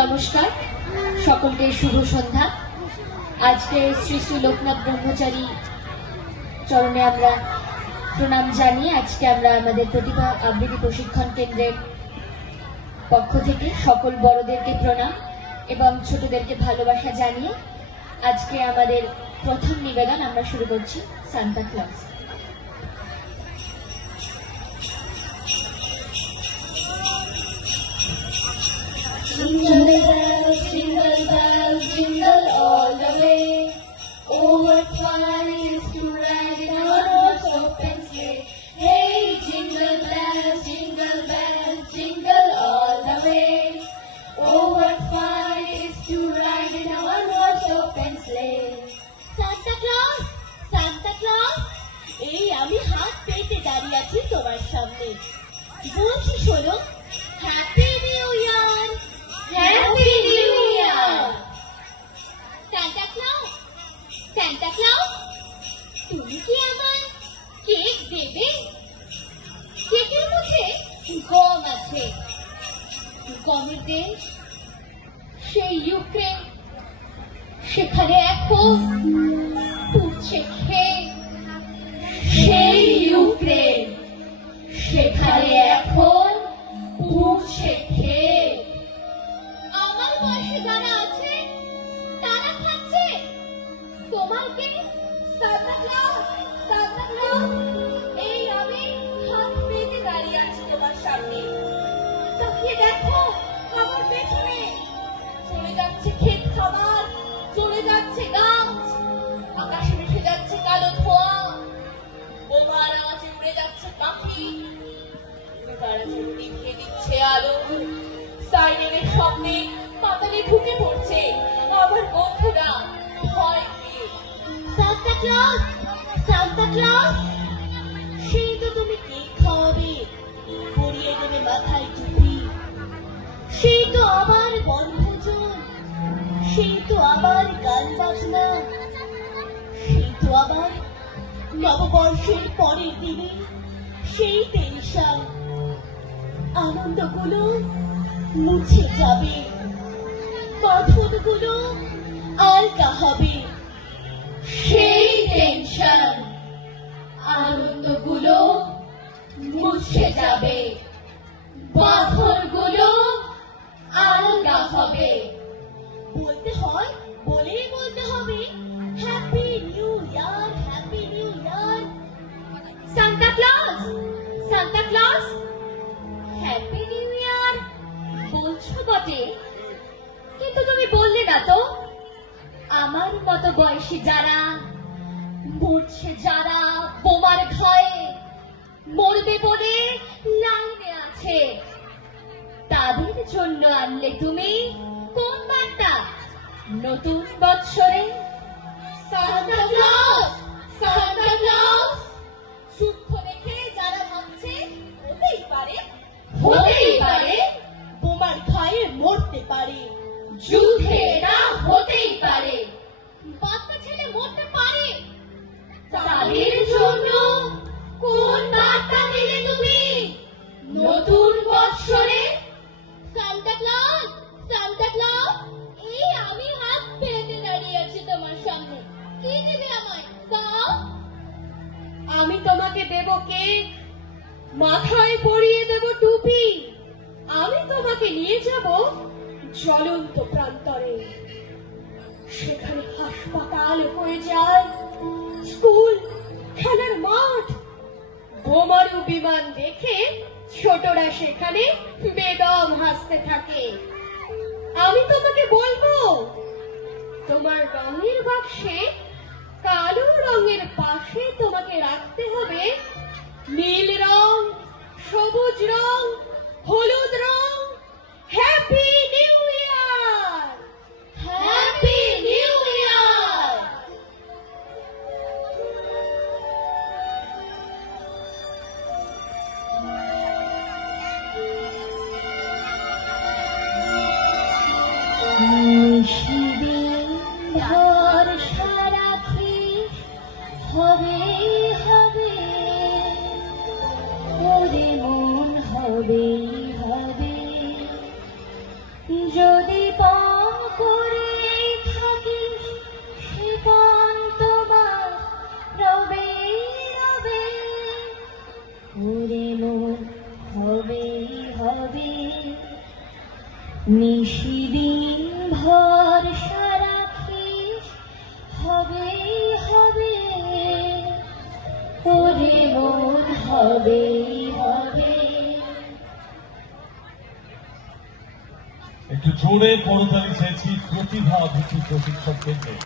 নমস্কার, সকলকে শুভ সন্ধ্যা। আজকে শ্রী শ্রী লোকনাথ ব্রহ্মচারী চরণে আমরা প্রণাম জানিয়ে আজকে আমরা আমাদের প্রতিভা আবৃত্তি প্রশিক্ষণ কেন্দ্রের পক্ষ থেকে সকল বড়দেরকে প্রণাম এবং ছোটদেরকে ভালোবাসা জানিয়ে আজকে আমাদের প্রথম নিবেদন আমরা শুরু করছি Santa Claus. Jingle bells, jingle all the way. Oh, what fun it is to ride in a one-horse open sleigh. Hey, jingle bells, jingle all the way. Oh, what fun it is to ride in a one-horse open sleigh. Santa Claus, Santa Claus, এই আমি হাত পেতে দাঁড়িয়ে আছি তোমার সামনে, বলছি শোনো, happy new year, happy new ইয়ার। সান্তা ক্লজ, সান্তা ক্লজ, তুমি কি আমায় কেক দেবে? কেকের মধ্যে গম আছে, গমের দেশ সেই ইউক্রেন, সেখানে এখন পুড়ছে খেয়ে। সেই ইউক্রেন, সেখানে এখন পুড়ছে খেয়ে। আমার বয়সে যারা আছে তারা খাচ্ছে, তোমাকে সান্তা ক্লজ, সান্তা ক্লজ, এই আমি হাত পেতে দাঁড়িয়ে আছি তোমার সামনে। তাকিয়ে দেখো আমার পেছনে, চলে যাচ্ছে ক্ষেত খামার, চলে যাচ্ছে গাছ, আকাশে ভেসে যাচ্ছে কালো ধোঁয়া, বোমার আওয়াজে উড়ে যাচ্ছে পাখি, তারা নিভিয়ে দিচ্ছে আলো, সাইরেনের শব্দে পাতালে ঢুকে পড়ছে আমার বন্ধুরা ভয় পেয়ে। সান্তা ক্লজ, সান্তা ক্লজ, সেই তো তুমি কেক খাওয়াবে, পরিয়ে দেবে মাথায় টুপি, সেই তো আবার বনভোজন, সেই তো আবার গান বাজনা, সেই তো আবার নববর্ষের পরের দিনে সেই টেনশন, আনন্দগুলো মুছে যাবে, বাঁধনগুলো আলগা হবে। সেই টেনশন, আনন্দগুলো মুছে যাবে, বাঁধনগুলো আলগা হবে। বলতে হয়, বলেই বলতে হবে, happy new year, happy new ইয়ার। Santa Claus, Santa Claus, happy new ইয়ার বলছো বটে, কিন্তু তুমি বললে না তো আমার মতো বয়সী যারা মরছে, যারা বোমার ভয়ে মরবে বলে লাইনে আছে, তাদের জন্য আনলে তুমি কোন বার্তা নতুন বৎসরে? সান্তা ক্লজ, সান্তা ক্লজ, যুদ্ধ দেখে যারা ভাবছে হতেই পারে, হতেই পারে, বোমার খায়ে মরতে পারে, যুদ্ধে না হতেই পারে, বাচ্চা ছেলে মরতে পারে, তাদের জন্য কোন বার্তা দিলে তুমি নতুন বৎসরে? সান্তা ক্লজ, সান্তা ক্লজ, এই আমি হাত পেতে দাঁড়িয়ে আছি তোমার সামনে, কি দেবে আমায় দাও? আমি তোমাকে দেব কেক, মাথায় পরিয়ে দেব টুপি, আমি তোমাকে নিয়ে যাব জ্বলন্ত প্রান্তরে, সেখানে হাসপাতাল হয়ে যায় স্কুল, খেলার মাঠ, বোমারু বিমান দেখে ছোটরা সেখানে বেদম হাসতে থাকে। আমি তোমাকে বলবো তোমার রঙের বাক্সে কালো রঙের পাশে তোমাকে রাখতে হবে নীল রং, সবুজ রং, হলুদ রং। Happy new year, happy new year. শিবের ভরসা রাখিস, হবে হবে, ওরে মন হবে ওরে মন হবে হবে নিশিদিন ভরসা রাখিস হবে হবে ওরে মন হবে হবে। একটু জোরে করতালি চাইছি প্রতিভা আবৃত্তি প্রশিক্ষকদেরকে।